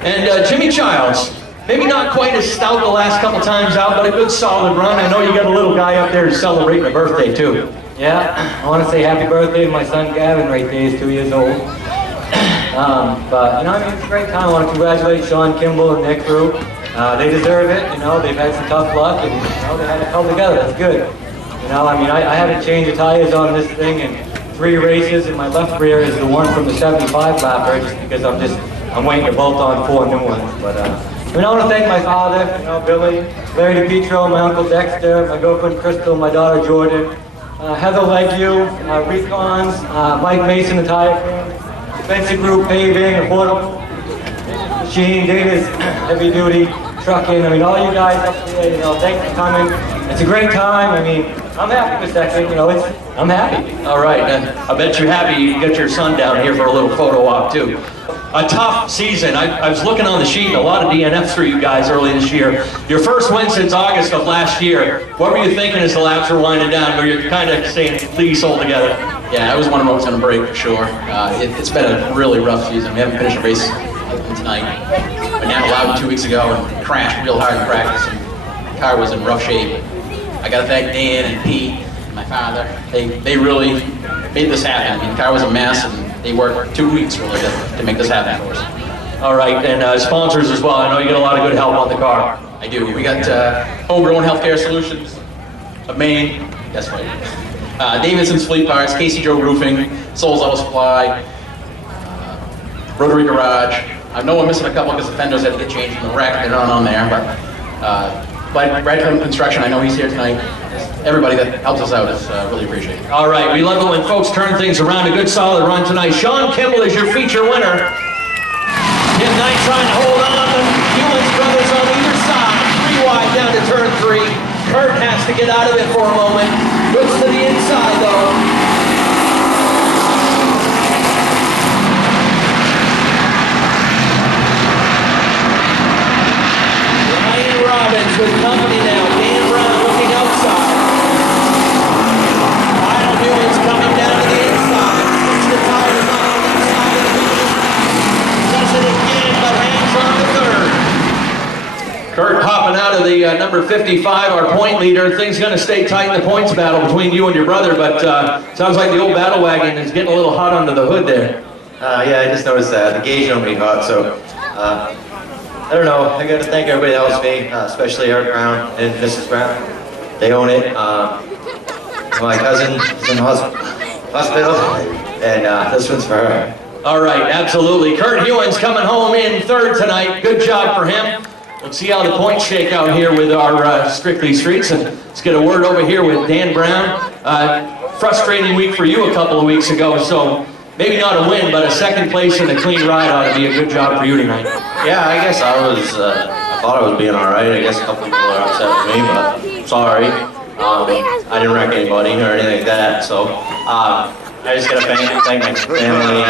And Jimmy Childs, maybe not quite as stout the last couple times out, but a good solid run. I know you got a little guy up there celebrating a birthday too. Yeah, I want to say happy birthday to my son Gavin right there. He's 2 years old. But, you know, I mean, it's a great time. I want to congratulate Sean Kimball and their crew. They deserve it, you know, they've had some tough luck, and, you know, they had it held together. That's good. You know, I mean, I haven't changed the tires on this thing in 3 races, and my left rear is the one from the 75 lapper, just because I'm waiting to bolt on 4 new ones. But, I mean, I want to thank my father, you know, Billy, Larry DePietro, my uncle Dexter, my girlfriend Crystal, my daughter Jordan, Heather Legue, Recons, Mike Mason, the tire crew, Spencer Group Paving, Affordable Machine, Data's Heavy Duty Trucking. I mean, all you guys up there, you know, thanks for coming. It's a great time. I mean, I'm happy for second, you know, I'm happy. All right, and I bet you're happy you got your son down here for a little photo op too. A tough season. I was looking on the sheet, a lot of DNFs for you guys early this year. Your first win since August of last year. What were you thinking as the laps were winding down? Were you kind of saying, please hold together? Yeah, I was wondering what was going to break for sure. It's been a really rough season. We haven't finished a race tonight. But now allowed 2 weeks ago and crashed real hard in practice. And the car was in rough shape. I got to thank Dan and Pete and my father. They really made this happen. I mean, the car was a mess, and they worked 2 weeks really to make this happen for us. All right, and sponsors as well. I know you get a lot of good help on the car. I do. We got Homegrown Healthcare Solutions of Maine. That's right. Davidson's Fleet Parts, Casey Joe Roofing, Souls Auto Supply, Rotary Garage. I know I'm missing a couple because the fenders had to get changed in the wreck. They're not on there, but Brad Construction, I know he's here tonight. Everybody that helps us out is really appreciated. All right, we love it when folks turn things around. A good solid run tonight. Sean Kimball is your feature winner. Tim Knight trying to hold on. The Hewins brothers on either side. 3 wide down to turn 3. Kurt has to get out of it for a moment. Looks to the inside though. Ryan Robbins with company now. Dan Brown looking outside. Lionel Hewins coming down to the inside. Puts the tires on the left side of the wheel. Does it again, but hangs on the third. Kurt hopping out of the number 55, our point leader. Things going to stay tight in the points battle between you and your brother, but sounds like the old battle wagon is getting a little hot under the hood there. Yeah, I just noticed that. The gauge don't be hot, so I don't know. I got to thank everybody that helps me, especially Eric Brown and Mrs. Brown. They own it. My cousin is in the hospital, and this one's for her. All right, absolutely. Kurt Hewins coming home in third tonight. Good job for him. Let's see how the points shake out here with our Strictly Streets. And let's get a word over here with Dan Brown. Frustrating week for you a couple of weeks ago, so maybe not a win, but a second place and a clean ride ought to be a good job for you tonight. Yeah, I guess I thought I was being all right. I guess a couple people are upset with me, but sorry. I didn't wreck anybody or anything like that, so I just gotta thank my family,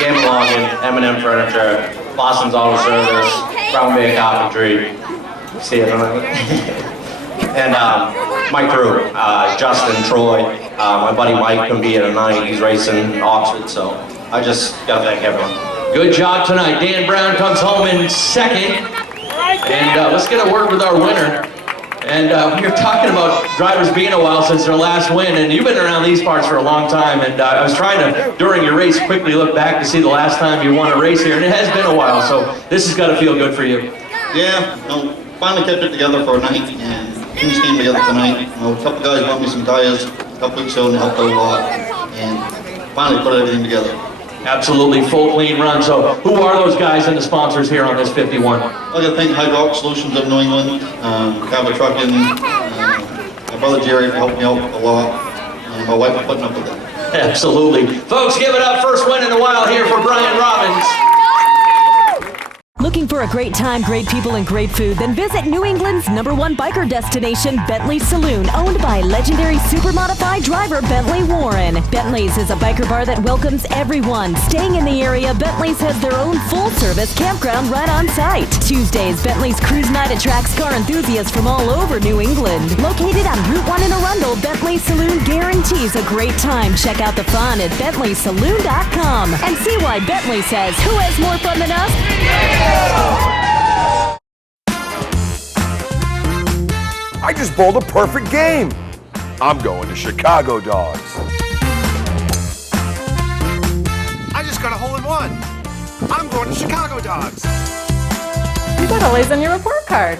Gamma Logan, M&M Furniture, Boston's Auto Service, Brown Bay Carpentry, see it, and my crew, Justin, Troy, my buddy Mike can be here tonight. He's racing in Oxford, so I just gotta thank everyone. Good job tonight. Dan Brown comes home in second, and let's get a word with our winner. And we were talking about drivers being a while since their last win, and you've been around these parts for a long time, and I was trying to, during your race, quickly look back to see the last time you won a race here, and it has been a while, so this has got to feel good for you. Yeah, finally kept it together for a night, and things came together tonight. A couple guys bought me some tires a couple weeks ago and helped out a lot, and finally put everything together. Absolutely, full clean run. So who are those guys and the sponsors here on this 51? I got to thank Hydraulic Solutions of New England, Cabot Trucking, my brother Jerry helped me out a lot, and my wife for putting up with it. Absolutely. Folks, give it up. First win in a while here for Brian Robbins. Looking for a great time, great people, and great food? Then visit New England's #1 biker destination, Bentley's Saloon, owned by legendary supermodified driver Bentley Warren. Bentley's is a biker bar that welcomes everyone. Staying in the area, Bentley's has their own full-service campground right on site. Tuesdays, Bentley's Cruise Night attracts car enthusiasts from all over New England. Located on Route 1 in Arundel, Bentley's Saloon guarantees a great time. Check out the fun at BentleySaloon.com and see why Bentley says, who has more fun than us? I just bowled a perfect game. I'm going to Chicago Dogs. I just got a hole-in-one. I'm going to Chicago Dogs. You got a lays on your report card.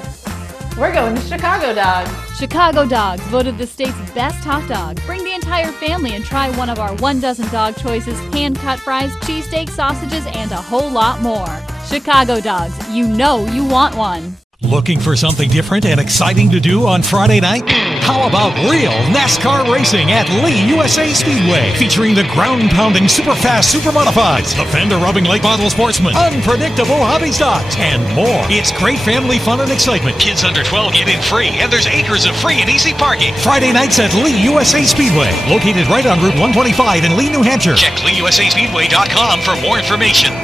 We're going to Chicago Dogs. Chicago Dogs, voted the state's best hot dog. Bring the entire family and try one of our 1 dozen dog choices, hand-cut fries, cheesesteak, sausages, and a whole lot more. Chicago Dogs, you know you want one. Looking for something different and exciting to do on Friday night? How about real NASCAR racing at Lee USA Speedway, featuring the ground-pounding, super-fast, super-modifieds, the fender-rubbing late model sportsman, unpredictable hobby stocks, and more. It's great family fun and excitement. Kids under 12 get in free, and there's acres of free and easy parking. Friday nights at Lee USA Speedway, located right on Route 125 in Lee, New Hampshire. Check LeeUSASpeedway.com for more information.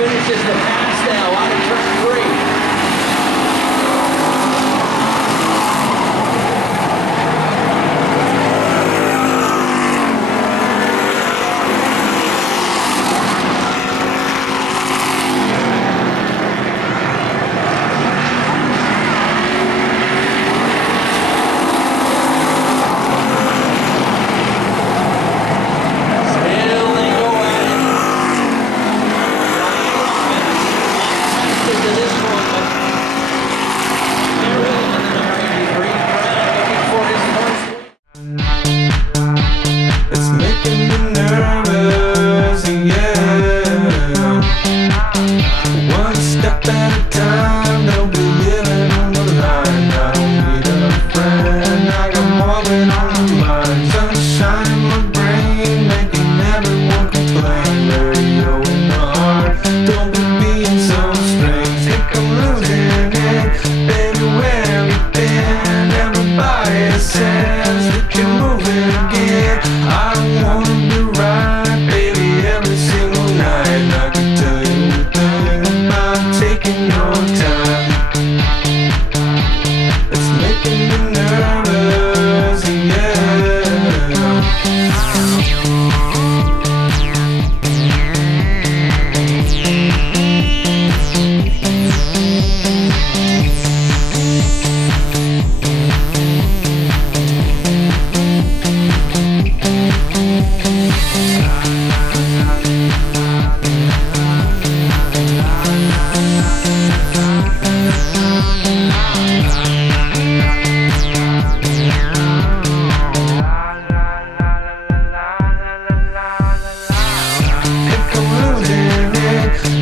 Finishes the pass now out of turn 3.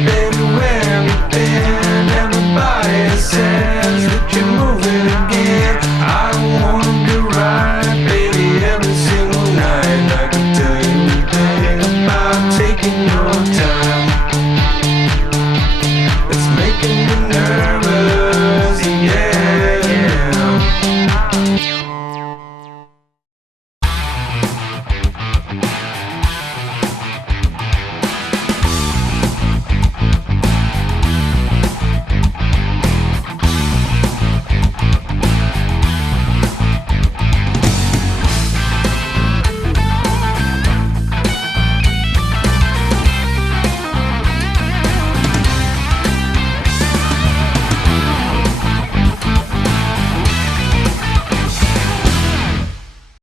Baby, where we been? Everybody said